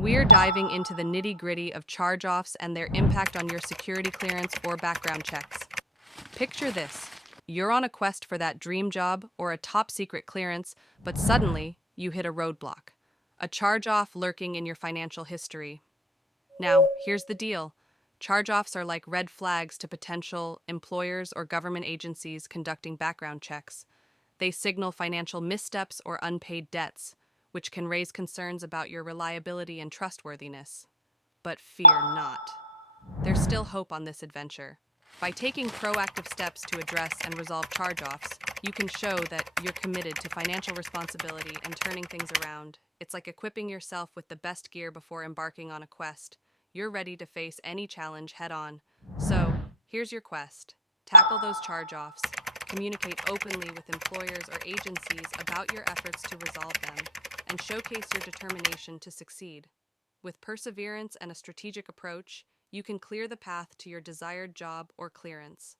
We're diving into the nitty-gritty of charge-offs and their impact on your security clearance or background checks. Picture this. You're on a quest for that dream job or a top-secret clearance, but suddenly you hit a roadblock. A charge-off lurking in your financial history. Now, here's the deal. Charge-offs are like red flags to potential employers or government agencies conducting background checks. They signal financial missteps or unpaid debts, which can raise concerns about your reliability and trustworthiness. But fear not. There's still hope on this adventure. By taking proactive steps to address and resolve charge-offs, you can show that you're committed to financial responsibility and turning things around. It's like equipping yourself with the best gear before embarking on a quest. You're ready to face any challenge head-on. So, here's your quest. Tackle those charge-offs, communicate openly with employers or agencies about your efforts to resolve them, and showcase your determination to succeed. With perseverance and a strategic approach, you can clear the path to your desired job or clearance.